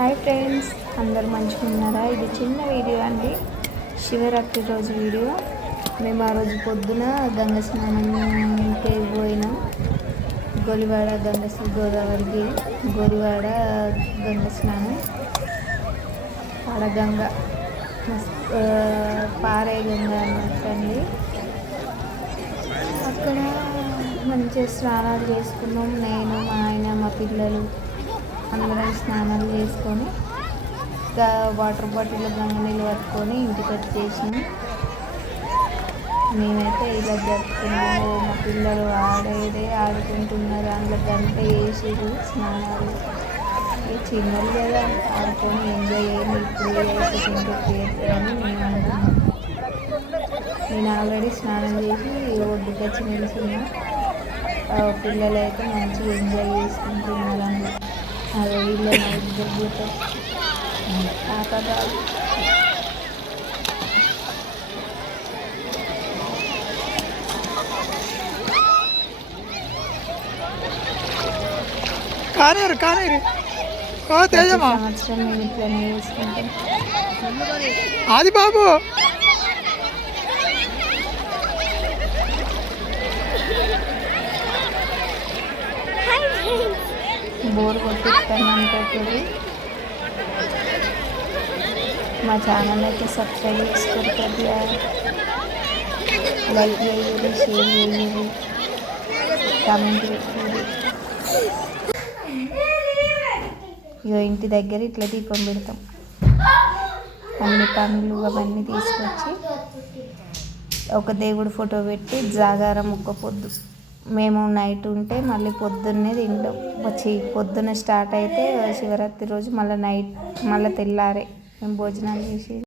Hi friends, అందరు మంచిగా ఉన్నారా? ఇది చిన్న వీడియో అండి, శివరాత్రి రోజు వీడియో. మేము ఆ రోజు పొద్దున గంగ స్నానంకి పోయినాం. గోలివాడ గోదావరికి గోలివాడ గంగ స్నానం. ఆడ గంగ పారే గంగ అన్నట్టండి. అక్కడ మంచిగా స్నానాలు చేసుకున్నాం. నేను, మా ఆయన, మా పిల్లలు అందరం స్నానాలు చేసుకొని వాటర్ బాటిల్ గంగ నీళ్ళు పట్టుకొని ఇంటికి వచ్చేసినాం. మేమైతే ఇలా జరుపుకున్నాము. మా పిల్లలు ఆడుకుంటున్నారు. అందులో గంట వేసిరు స్నానాలు. చిన్నది కదా, ఆడుకొని ఎంజాయ్ చేయండి. ఇప్పుడు అని మేము అనుకున్నాం. నేను ఆల్రెడీ స్నానం చేసి ఒడ్డుకి వచ్చి నిలుచున్నా. పిల్లలు అయితే మంచిగా ఎంజాయ్ చేసుకుంటున్నారు. అందులో అదే వీళ్ళు ఇద్దరు తాతగారు కానేరు ఓ తేజమా సంవత్సరం మేము ఇట్లనే చేసుకుంటాం. ఆది బాబు బోర్ కొట్టిస్తానంటే మా ఛానల్ అయితే సబ్స్క్రైబ్ చేసుకోండి, లైక్ చేయండి, షేర్ చేయండి, కామెంట్ పెట్టండి. ఇక ఇంటి దగ్గర ఇట్లా దీపం పెడతాం. అన్ని పండ్లు అవన్నీ తీసుకొచ్చి ఒక దేవుడు ఫోటో పెట్టి జాగారం ఒక్క పొద్దు. మేము నైట్ ఉంటే మళ్ళీ పొద్దున్నే తింటాం. పొద్దున్న స్టార్ట్ అయితే శివరాత్రి రోజు మళ్ళీ నైట్ మళ్ళీ తెల్లారే మేము భోజనాలు చేసి